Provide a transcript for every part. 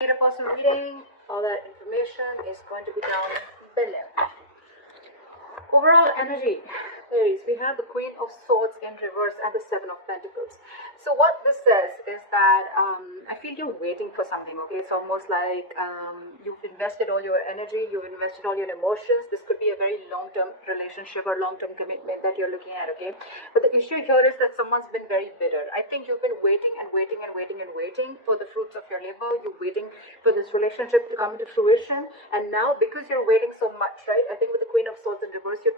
Get a personal reading. All that information is going to be down below. Overall energy, Aries, we have the Queen of Swords in reverse and the Seven of Pentacles. So what this says is that I feel you're waiting for something, okay? It's almost like you've invested all your energy, you've invested all your emotions. This could be a very long-term relationship or long-term commitment that you're looking at, okay? But the issue here is that someone's been very bitter. I think you've been waiting and waiting and waiting and waiting for the fruits of your labor. You're waiting for this relationship to come into fruition. And now, because you're waiting so much, right? I think with the Queen of Swords in reverse, you're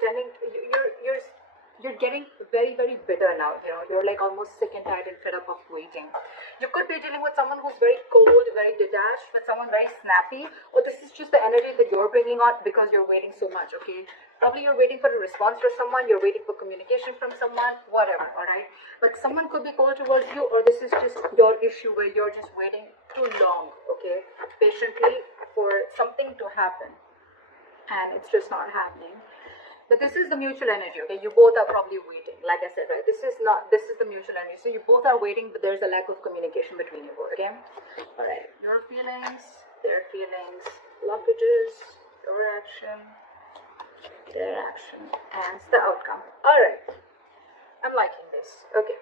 getting very, very bitter now. You know, you're like almost sick and tired and fed up of waiting. You could be dealing with someone who's very cold, very detached, but someone very snappy, or this is just the energy that you're bringing out because you're waiting so much, okay? Probably you're waiting for a response from someone, you're waiting for communication from someone, whatever, all right? But someone could be cold towards you, or this is just your issue where you're just waiting too long, okay? Patiently for something to happen, and it's just not happening. But this is the mutual energy, okay? You both are probably waiting, like I said, right? This is the mutual energy. So you both are waiting, but there's a lack of communication between you both, okay? All right, your feelings, their feelings, blockages, your action, their action, and the outcome. All right, I'm liking this, okay.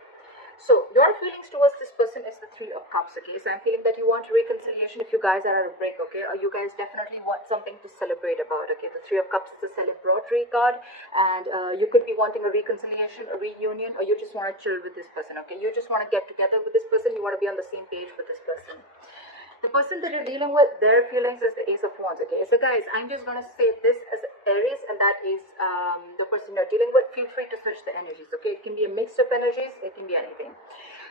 So your feelings towards this person is the Three of Cups, okay? So I'm feeling that you want reconciliation if you guys are at a break, okay? Or you guys definitely want something to celebrate about, okay? The Three of Cups is a celebratory card, and you could be wanting a reconciliation, a reunion, or you just want to chill with this person, okay? You just want to get together with this person, you want to be on the same page with this person. The person that you're dealing with, their feelings is the Ace of Wands, okay? So guys, I'm just going to say this as Aries, and that is the person you're dealing with. Feel free to switch the energies, okay? It can be a mix of energies, it can be anything.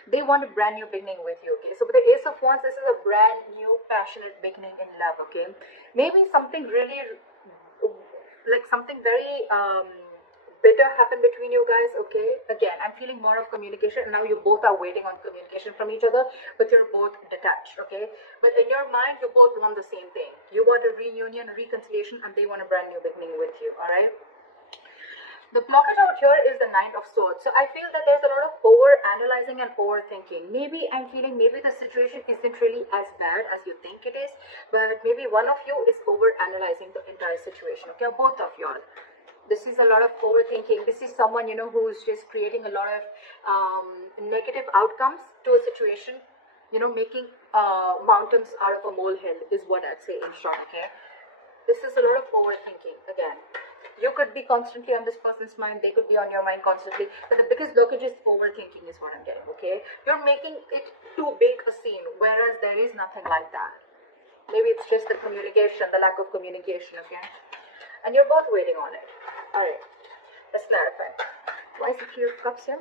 They want a brand new beginning with you, okay? So with the Ace of Wands, this is a brand new, passionate beginning in love, okay? Maybe something really, like something very bitter happened between you guys, okay? Again, I'm feeling more of communication. Now you both are waiting on communication from each other, but you're both detached, okay? But in your mind, you both want the same thing. You want a reunion, a reconciliation, and they want a brand new beginning with you, all right? The blockage out here is the Nine of Swords. So I feel that there's a lot of over-analyzing and overthinking. Maybe I'm feeling maybe the situation isn't really as bad as you think it is, but maybe one of you is over-analyzing the entire situation, okay? Both of you all. This is a lot of overthinking. This is someone, you know, who's just creating a lot of negative outcomes to a situation, you know, making mountains out of a molehill is what I'd say in short, okay? This is a lot of overthinking. Again, you could be constantly on this person's mind, they could be on your mind constantly, but the biggest blockage is overthinking is what I'm getting, okay? You're making it too big a scene, whereas there is nothing like that. Maybe it's just the communication, the lack of communication, okay? And you're both waiting on it. Alright, let's clarify. Why is the Three of Cups here?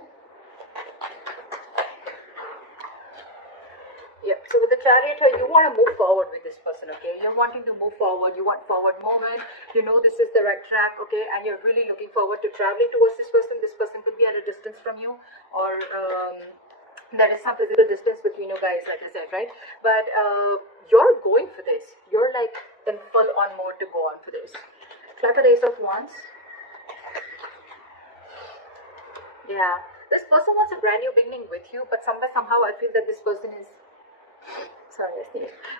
Yep, so with the Chariot here, you want to move forward with this person, okay? You're wanting to move forward, you want forward movement, you know this is the right track, okay? And you're really looking forward to traveling towards this person. This person could be at a distance from you, or there is some physical distance between you guys, like I said, right? But you're going for this. You're like in full on mode to go on for this. Try for the Ace of Wands. Yeah, this person wants a brand new beginning with you, but somehow I feel that this person is, sorry,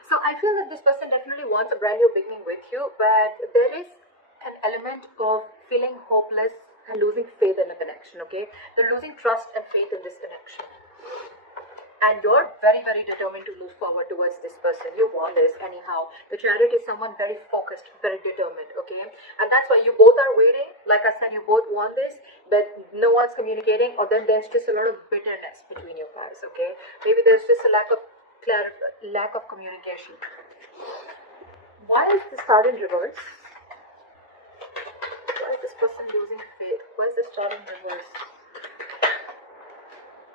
so I feel that this person definitely wants a brand new beginning with you, but there is an element of feeling hopeless and losing faith in a connection, okay? They're losing trust and faith in this connection. And you're very, very determined to move forward towards this person. You want this anyhow. The Chariot is someone very focused, very determined, okay? And that's why you both are waiting. Like I said, you both want this, but no one's communicating, or then there's just a lot of bitterness between you guys, okay? Maybe there's just a lack of communication. Why is this card in reverse? Why is this person losing faith? Why is this card in reverse?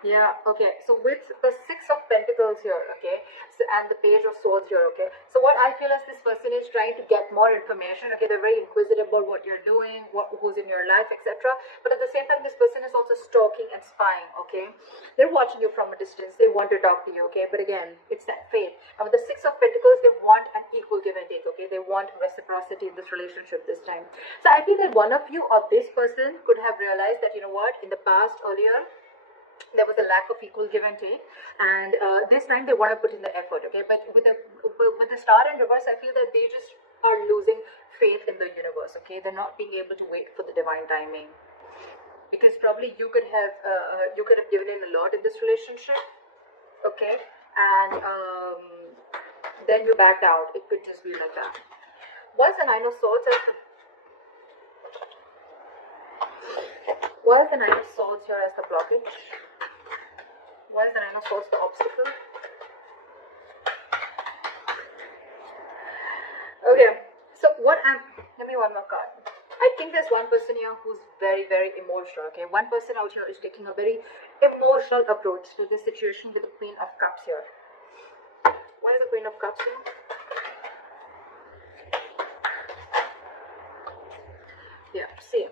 Yeah, okay, so with the Six of Pentacles here, okay, so, and the Page of Swords here, okay, so what I feel is this person is trying to get more information, okay, they're very inquisitive about what you're doing, who's in your life, etc., but at the same time, this person is also stalking and spying, okay, they're watching you from a distance, they want to talk to you, okay, but again, it's that faith, and with the Six of Pentacles, they want an equal give and take, okay, they want reciprocity in this relationship this time. So I feel that one of you or this person could have realized that, you know what, in the past, earlier, there was a lack of equal give and take, and this time they want to put in the effort, okay? But with the star in reverse, I feel that they just are losing faith in the universe, okay? They're not being able to wait for the divine timing, because probably you could have given in a lot in this relationship, okay? And then you backed out. It could just be like that. Why is the Nine of Swords as the here as the blockage? Why is the Nine of Swords the obstacle? Okay, so let me one more card. I think there's one person here who's very, very emotional, okay? One person out here is taking a very emotional approach to this situation with the Queen of Cups here. Why is the Queen of Cups here? Yeah, see.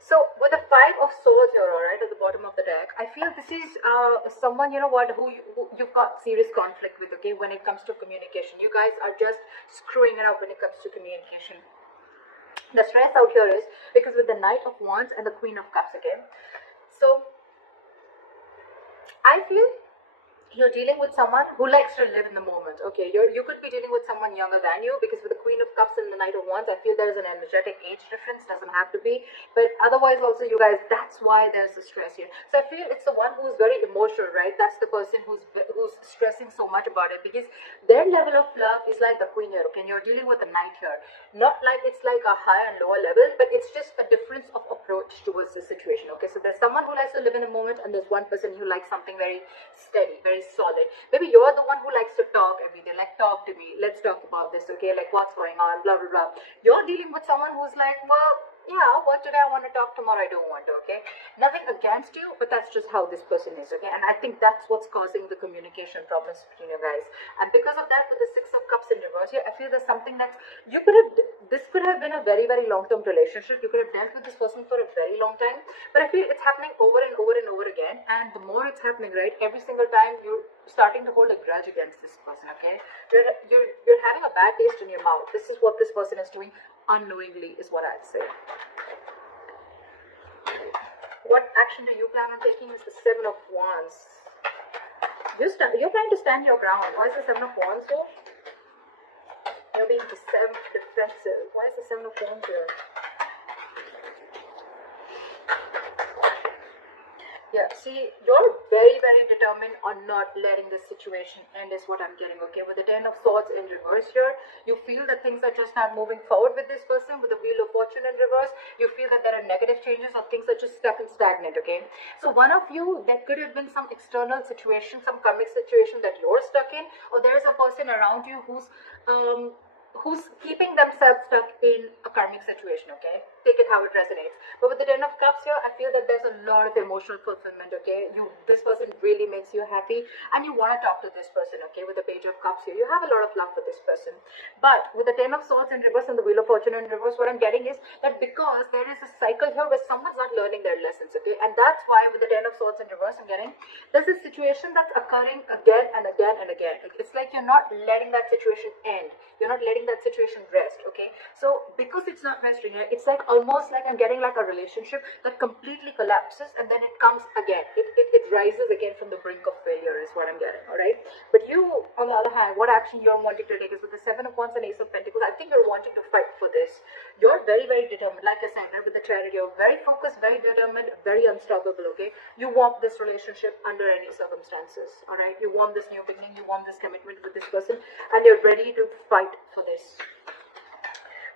So with the Five of Swords here, alright, at the bottom of the deck, I feel this is someone, you know what, who you've got serious conflict with, okay, when it comes to communication. You guys are just screwing it up when it comes to communication. The stress out here is because with the Knight of Wands and the Queen of Cups, okay. So I feel you're dealing with someone who likes to live in the moment, okay? You could be dealing with someone younger than you, because with the Queen of Cups and the Knight of Wands, I feel there's an energetic age difference. Doesn't have to be, but otherwise also, you guys, that's why there's the stress here. So I feel it's the one who's very emotional, right? That's the person who's stressing so much about it, because their level of love is like the Queen here, okay? And you're dealing with the Knight here. Not like it's like a higher and lower level, but it's just a difference of approach towards the situation, okay? So there's someone who likes to live in a moment, and there's one person who likes something very steady, very solid. Maybe you're the one who likes to talk every day, like, talk to me, let's talk about this, okay, like, what's going on, blah blah blah. You're dealing with someone who's like, well, yeah, what today I want to talk, tomorrow I don't want to, okay? Nothing against you, but that's just how this person is, okay? And I think that's what's causing the communication problems between you guys. And because of that, with the Six of Cups in reverse here, I feel there's something that this could have been a very, very long-term relationship. You could have dealt with this person for a very long time, but I feel it's happening over and over and over again. And the more it's happening, right, every single time you're starting to hold a grudge against this person, okay? You're having a bad taste in your mouth. This is what this person is doing unknowingly, is what I'd say. What action do you plan on taking is the Seven of Wands. You're trying to stand your ground. Why is the Seven of Wands here? You're being defensive. Why is the Seven of Wands here? Yeah, see, you're very, very determined on not letting this situation end, is what I'm getting, okay? With the Ten of Swords in reverse here, you feel that things are just not moving forward with this person. With the Wheel of Fortune in reverse, you feel that there are negative changes, or things are just stuck and stagnant, okay? So one of you, there could have been some external situation, some karmic situation that you're stuck in, or there's a person around you who's keeping themselves stuck in a karmic situation, okay? Take it how it resonates. But with the Ten of Cups here, I feel that there's a lot of emotional fulfillment, okay? This person really makes you happy, and you want to talk to this person, okay? With the Page of Cups here, you have a lot of love for this person. But with the Ten of Swords in reverse and the Wheel of Fortune in reverse, what I'm getting is that because there is a cycle here where someone's not learning their lessons, okay? And that's why with the Ten of Swords in reverse, I'm getting there's a situation that's occurring again and again and again. It's like you're not letting that situation end. You're not letting that situation rest, okay? So because it's not resting, it's like almost like I'm getting like a relationship that completely collapses, and then it comes again. It rises again from the brink of failure, is what I'm getting, all right? But you, on the other hand, what action you're wanting to take is with the Seven of Wands and Ace of Pentacles. I think you're wanting to fight for this. You're very, very determined. Like I said, right, with the Chariot, you're very focused, very determined, very unstoppable, okay? You want this relationship under any circumstances, all right? You want this new beginning, you want this commitment with this person, and you're ready to fight for this.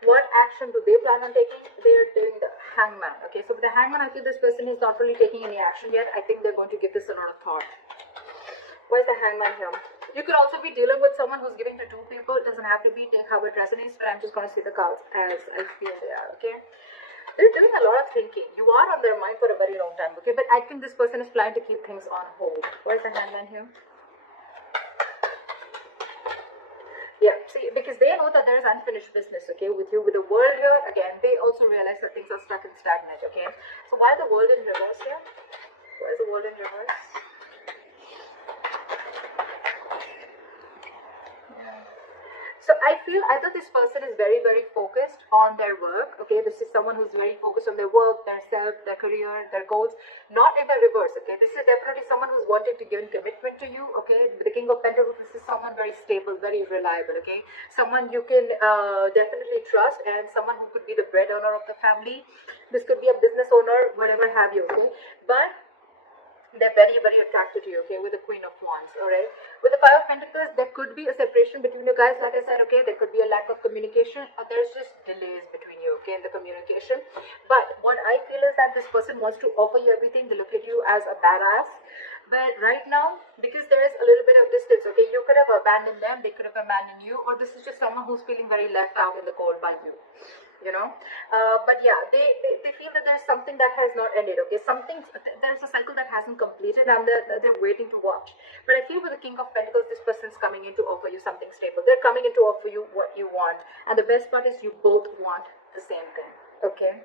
What action do they plan on taking? They are doing the Hangman, okay? So with the Hangman, I feel this person is not really taking any action yet. I think they're going to give this a lot of thought. Where's the Hangman here? You could also be dealing with someone who's giving to two people. It doesn't have to be, take how it resonates, but I'm just going to see the cards as I feel they are, okay? They're doing a lot of thinking. You are on their mind for a very long time, okay? But I think this person is planning to keep things on hold. Where's the Hangman here? Yeah, see, because they know that there is unfinished business, okay, with you. With the World here, again, they also realize that things are stuck and stagnant, okay? So why the World in reverse here? Why is the World in reverse? So I feel either this person is very, very focused on their work. Okay, this is someone who's very focused on their work, their self, their career, their goals. Not in the reverse. Okay, this is definitely someone who's wanting to give commitment to you. Okay, the King of Pentacles, this is someone very stable, very reliable. Okay, someone you can definitely trust, and someone who could be the breadwinner of the family. This could be a business owner, whatever have you. Okay, but they're very, very attracted to you, okay, with the Queen of Wands, alright? With the Five of Pentacles, there could be a separation between you guys, like I said, okay, there could be a lack of communication, or there's just delays between you, okay, in the communication. But what I feel is that this person wants to offer you everything, they look at you as a badass. But right now, because there is a little bit of distance, okay, you could have abandoned them, they could have abandoned you, or this is just someone who's feeling very left out in the cold by you. You know, but yeah, they feel that there's something that has not ended, okay, there's a cycle that hasn't completed, and they're waiting to watch. But I feel with the King of Pentacles, this person's coming in to offer you something stable. They're coming in to offer you what you want, and the best part is you both want the same thing, okay.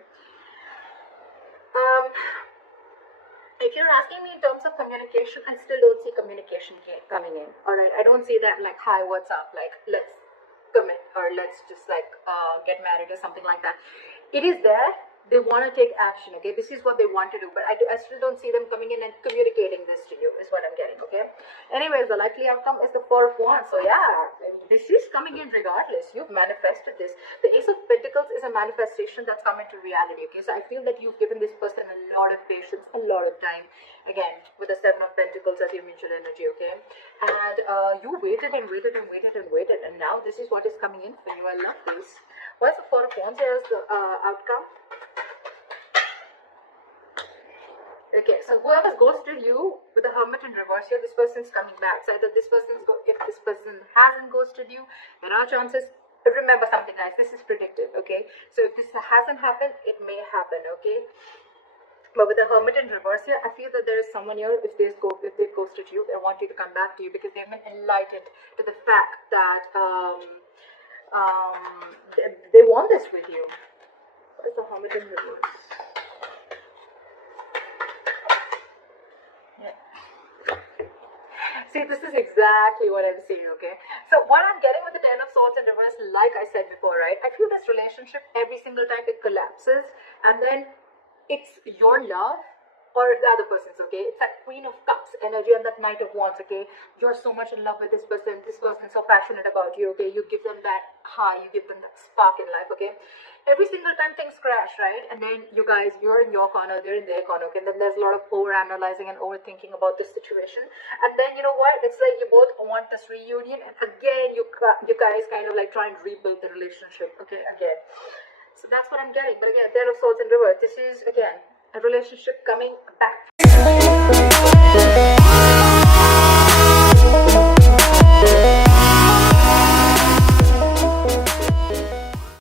If you're asking me in terms of communication, I still don't see communication coming in, all right. I don't see that like, hi, what's up, like, let's commit, or let's just like get married or something like that. It is there, they want to take action, okay, this is what they want to do, but I still don't see them coming in and communicating this to you, is what I'm getting, okay. Anyways, the likely outcome is the Four of Wands. So yeah, this is coming in regardless. You've manifested this. The Ace of Pentacles is a manifestation that's come into reality, okay. So I feel that you've given this person a lot of patience, a lot of time, again with the Seven of Pentacles as your mutual energy, okay. And you waited and waited and waited and waited, and now this is what is coming in for you. I love this. What's the Four of Wands as the outcome? Okay, so whoever's ghosted you with the Hermit in reverse here, this person's coming back. So either this person's, if this person hasn't ghosted you, there are chances. Remember something, guys, this is predictive, okay. So if this hasn't happened, it may happen, okay. But with the Hermit in reverse here, I feel that there is someone here, if they've ghosted you, they want you to come back to you because they've been enlightened to the fact that they want this with you. What is the Hermit in reverse? Yeah. See, this is exactly what I'm saying, okay? So what I'm getting with the Ten of Swords in reverse, like I said before, right? I feel this relationship, every single time it collapses, and then it's your love or the other person's, okay. It's that Queen of Cups energy and that Knight of Wands, okay. You're so much in love with this person is so passionate about you, okay. You give them that high, you give them that spark in life, okay. Every single time things crash, right, and then you guys, you're in your corner, they're in their corner, okay. And then there's a lot of over-analyzing and overthinking about this situation, and then you know what, it's like you both want this reunion, and again you guys kind of like try and rebuild the relationship, okay, again. So that's what I'm getting. But again, Ten of Swords in reverse. This is, again, a relationship coming back.